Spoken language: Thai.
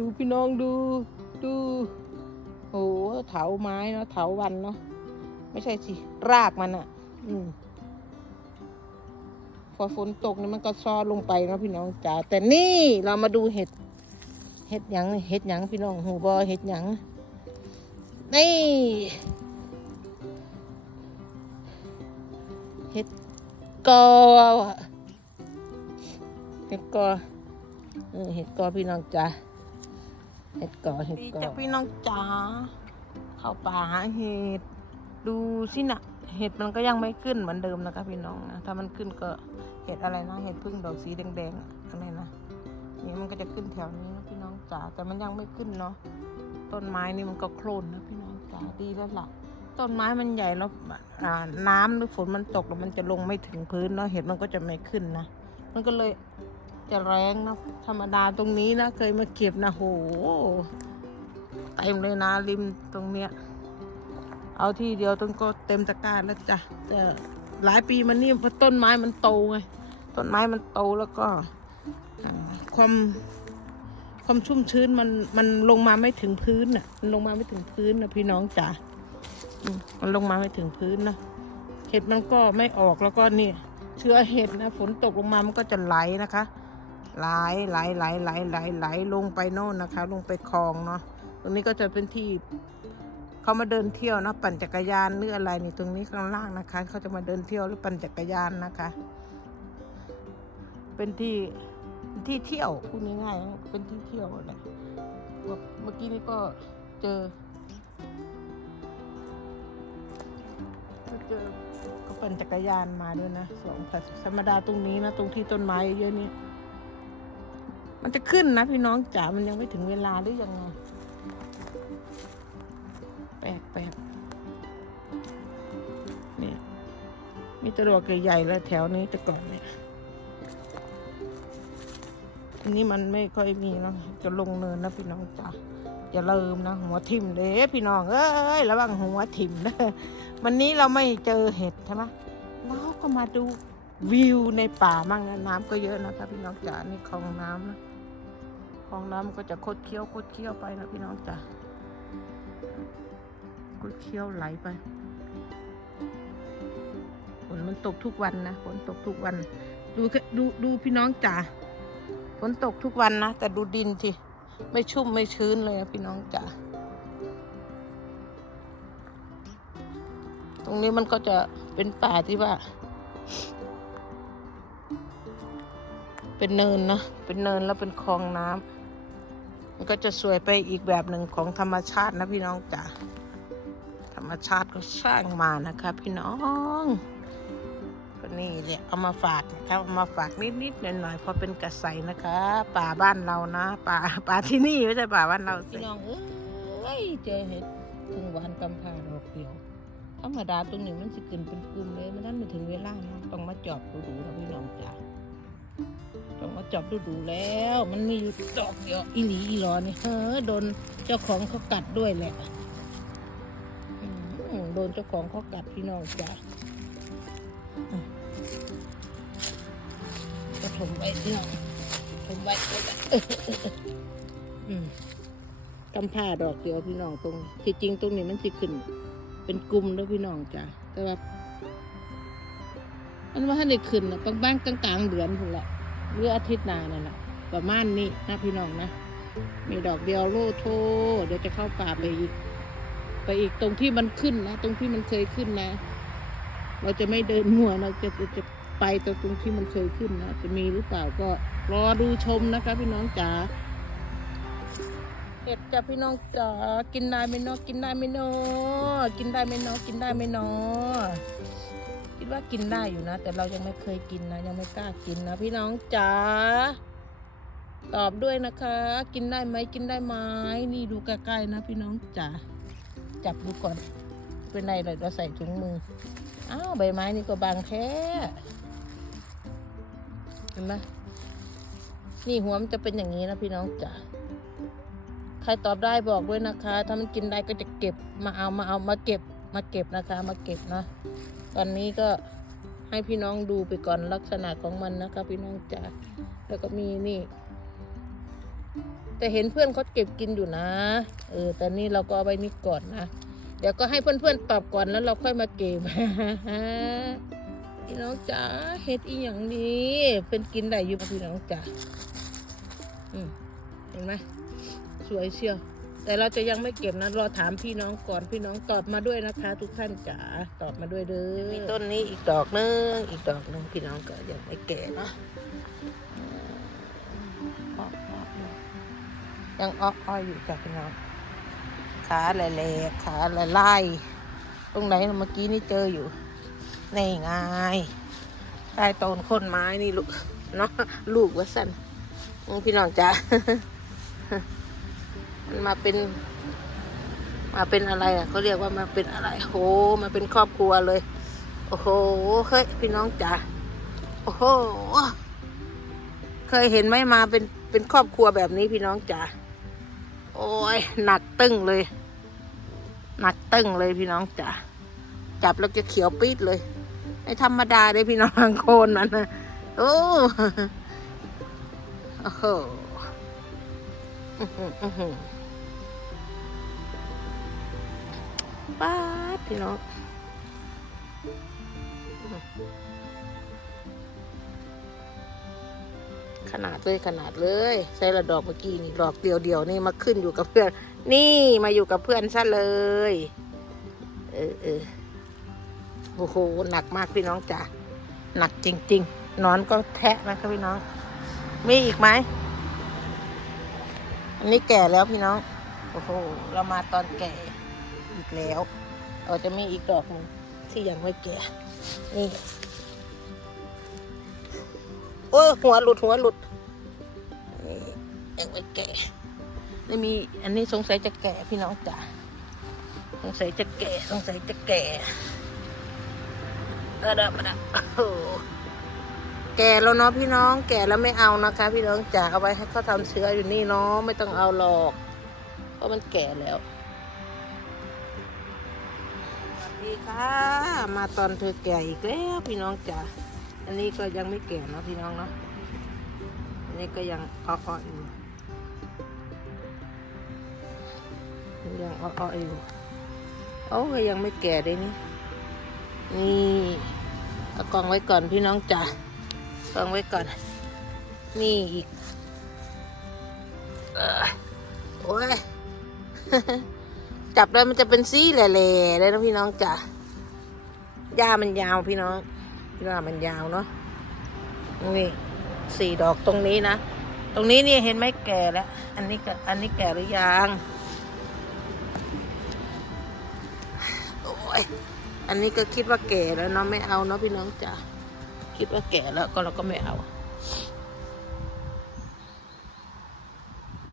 ดูพี่น้องดูดูโอ้โหเถาไม้เนาะเถาวันเนาะไม่ใช่สิรากมันอะอืมพอฝนตกเนี่ยมันก็ซอลงไปเนาะพี่น้องจ๋าแต่นี่เรามาดูเห็ด เห็ดหยังเห็ดหยังพี่น้องหูบอเห็ดหยังนี่เห็ดกอเห็ดกอเห็ดกอพี่น้องจ๋า เห็ดกอเห็ดกอพี่น้องจ๋าเข้าป่าหาเห็ดดูสินะเห็ดมันก็ยังไม่ขึ้นเหมือนเดิมนะคะพี่น้องนะถ้ามันขึ้นก็เห็ดอะไรนะเห็ดพึ่งดอกสีแดงๆอะอะไรนะนี่มันก็จะขึ้นแถวนี้นะพี่น้องจ๋าแต่มันยังไม่ขึ้นเนาะต้นไม้นี่มันก็โคลนนะพี่น้องจ๋าดีแล้วล่ะต้นไม้มันใหญ่แล้วอ่าน้ำหรือฝนมันตกแล้วมันจะลงไม่ถึงพื้นเนาะเห็ดมันก็จะไม่ขึ้นนะมันก็เลย จะแรงนะธรรมดาตรงนี้นะเคยมาเก็บนะโหเต็มเลยนะริมตรงเนี้ยเอาที่เดียวต้นก็เต็มตะกร้าแล้วจ้ะแต่หลายปีมันนี่เพราะต้นไม้มันโตไงต้นไม้มันโตแล้วก็ความความชุ่มชื้นมันมันลงมาไม่ถึงพื้นน่ะมันลงมาไม่ถึงพื้นนะพี่น้องจ๋ามันลงมาไม่ถึงพื้นนะเห็ดมันก็ไม่ออกแล้วก็นี่เชื้อเห็ดนะฝนตกลงมามันก็จะไหลนะคะ ไหลไหลไหลไหลไหลไหลลงไปโน่นนะคะ ลงไปคลองเนาะตรงนี้ก็จะเป็นที่เขามาเดินเที่ยวนะปั่นจักรยานหรืออะไรนี่ตรงนี้ข้างล่างนะคะเขาจะมาเดินเที่ยวหรือปั่นจักรยานนะคะ เป็นที่ที่เที่ยวพูดง่ายๆเป็นที่เที่ยวนะเมื่อกี้นี้ก็เจอเจอก็ปั่นจักรยานมาด้วยนะสองแต่ธรรมดาตรงนี้นะ ตรงที่ต้นไม้เยอะนี่ มันจะขึ้นนะพี่น้องจ๋า มันยังไม่ถึงเวลาหรือยังไง แปลกแปลกเนี่ย มีตรวจใหญ่ๆแล้วแถวนี้แต่ก่อนเนี่ย อันนี้มันไม่ค่อยมีนะจะลงเนินนะพี่น้องจ้ะอย่าลืมนะหัวทิ่มเด้พี่น้อง เอ้ยระวังหัวทิ่มนะวันนี้เราไม่เจอเห็ดใช่ไหมเราก็มาดูวิวในป่ามั่งนะน้ำก็เยอะนะครับพี่น้องจ๋านี่คลองน้ำนะ คลองน้ำมันก็จะคดเคี้ยวคดเคี้ยวไปนะพี่น้องจ๋าคดเคี้ยวไหลไปฝนมันตกทุกวันนะฝนตกทุกวัน ดูดูดูพี่น้องจ๋าฝนตกทุกวันนะแต่ดูดินทีไม่ชุ่มไม่ชื้นเลยนะพี่น้องจ๋าตรงนี้มันก็จะเป็นป่าที่ว่า เป็นเนินนะเป็นเนินแล้วเป็นคลองน้ำ มันก็จะสวยไปอีกแบบหนึ่งของธรรมชาตินะพี่น้องจ๋าธรรมชาติก็สร้างมานะคะ พี่น้องก็นี่แหละเอามาฝากนะครับเอามาฝากนิดๆหน่อยๆพอเป็นกระใสนะคะ ป่าบ้านเรานะป่าป่าที่นี่ไม่ใช่ป่าบ้านเราพี่น้องเอ้ยเจอเห็ดถึงหวานกำพร้าดอกเดียวธรรมดาตรงนี้มันสิขึ้นเป็นกลุ่มเลยมันนั่นไม่ถึงเวลานะต้องมาจอบดูๆนะพี่น้องจ้า ต้องมาจอบดูๆแล้ว มันมีอยู่ดอกเดียวอีหลีอีหลอนี่เฮ้อโดนเจ้าของเขากัดด้วยแหละโดนเจ้าของเขากัดพี่น้องจ้าก็ถมไว้เนาะถมไว้แล้วก็เออเออเอออืมกำผ้าดอกเดียวพี่น้องตรงที่จริงตรงนี้มันสิขึ้น เป็นกลุ่มแล้วพี่น้องจ้ะแต่ว่า มันว่าถ้าได้ขึ้นนะบางบ้างกลางๆเดือนพุ่นละหรืออาทิตย์หน้านั่นแหละประมาณนี้นะพี่น้องนะ มีดอกเดียวโลโทเดี๋ยวจะเข้าป่าไปอีก ไปอีกตรงที่มันขึ้นนะ ตรงที่มันเคยขึ้นนะ เราจะไม่เดินหัวเราจะจะจะไปตรงตรงที่มันเคยขึ้นนะจะมีหรือเปล่าก็รอดูชมนะคะ พี่น้องจ๋าเห็ดจ้ะพี่น้องจ๋ากินได้ไหมเนาะกินได้ไหมเนาะกินได้ไหมเนาะกินได้ไหมเนาะ ว่ากินได้อยู่นะ แต่เรายังไม่เคยกินนะ ยังไม่กล้ากินนะ พี่น้องจ๋าตอบด้วยนะคะ กินได้ไหมกินได้ไหมนี่ดูใกล้ๆนะ พี่น้องจ๋าจับดูก่อน เป็นไรเราใส่ถุงมืออ้าวใบไม้นี่ก็บางแท้เห็นไหมนี่หัวมันจะเป็นอย่างนี้นะพี่น้องจ๋าใครตอบได้บอกด้วยนะคะ ถ้ามันกินได้ก็จะเก็บมาเอามาเอามาเก็บมาเก็บนะคะ มาเก็บนะ ตอนนี้ก็ให้พี่น้องดูไปก่อนลักษณะของมันนะคะพี่น้องจ๋าแล้วก็มีนี่ แต่เห็นเพื่อนเขาเก็บกินอยู่นะ เออแต่นี่เราก็เอาไว้นี่ก่อนนะเดี๋ยวก็ให้เพื่อนๆตอบก่อนแล้วเราค่อยมาเก็บพี่น้องจ๋าเห็ดอีอย่างนี้เป็นกินได้อยู่ปะพี่น้องจ๋าอืมเห็นไหมสวยเชียว แต่เราจะยังไม่เก็บนะรอถามพี่น้องก่อนพี่น้องตอบมาด้วยนะคะ ทุกท่านจ๋าตอบมาด้วยเด้อมีต้นนี้อีกดอกนึงอีกดอกนึงพี่น้องก็ยังไม่แก่เนาะยังอ้ออ้ออยู่จ้ะพี่น้องขาแหล่ๆขาไล่ตรงไหนเมื่อกี้นี่เจออยู่นี่ไงใต้ต้นคนไม้นี่ลูกเนาะลูกว่าสั้นพี่น้องจ๋า มันมาเป็น มาเป็นอะไรอะเขาเรียกว่ามาเป็นอะไรโหมาเป็นครอบครัวเลย โอ้โหเฮ้ยพี่น้องจ๋าโอ้โหเคยเห็นไหมมาเป็นเป็นครอบครัวแบบนี้พี่น้องจ๋าโอ้ยหนักตึ้งเลยหนักตึ้งเลยพี่น้องจ๋าจับแล้วจะเขียวปี๊ดเลยไม่ธรรมดาเลยพี่น้องโคนนั้นนะโอ้โอ้โห ป้าดพี่น้องขนาดเลยขนาดเลยใส่ละดอกเมื่อกี้นี่ดอกเดียวเดียวนี่มาขึ้นอยู่กับเพื่อน นี่มาอยู่กับเพื่อนซะเลย เออเออโอ้โหหนักมากพี่น้องจ๋าหนักจริง ๆนอนก็แทะนะครับพี่น้อง มีอีกไหมอันนี้แก่แล้วพี่น้องโอ้โหเรามาตอนแก่ อีกแล้วเราจะมีอีกดอกหนึงที่ยังไม่แก่นี่โอ้ยหัวหลุดหัวหลุดนี่ยังไม่แก่ไม่มีอันนี้สงสัยจะแก่พี่น้องจ๋าสงสัยจะแก่สงสัยจะแก่ระดับระดับโอ้โหแก่แล้วเนาะพี่น้อง แก่แล้วไม่เอานะคะ พี่น้องจ๋าเอาไว้ให้เขาทำเชื้ออยู่นี่เนาะไม่ต้องเอาหรอก เพราะมันแก่แล้ว ดีค่ะ มาตอนเธอแก่อีกแล้วพี่น้องจ๋า อันนี้ก็ยังไม่แก่เนาะพี่น้องเนาะ อันนี้ก็ยังอ้อๆอยู่ยังอ้อๆอยู่โอ้ก็ยังไม่แก่เลยนี่ นี่เอากองไว้ก่อนพี่น้องจ๋ากองไว้ก่อน นี่อีกเอ้ยโอ้ย จับได้มันจะเป็นซี่แหล่ๆเลยนะพี่น้องจ๋าหญ้ามันยาวพี่น้องหญ้ามันยาวเนาะนี่สี่ดอกตรงนี้นะ ตรงนี้นี่เห็นไหมแก่แล้ว อันนี้ก็อันนี้แก่หรือยังโอ้ยอันนี้ก็คิดว่าแก่แล้วเนาะไม่เอาเนาะพี่น้องจ๋าคิดว่าแก่แล้วก็เราก็ไม่เอา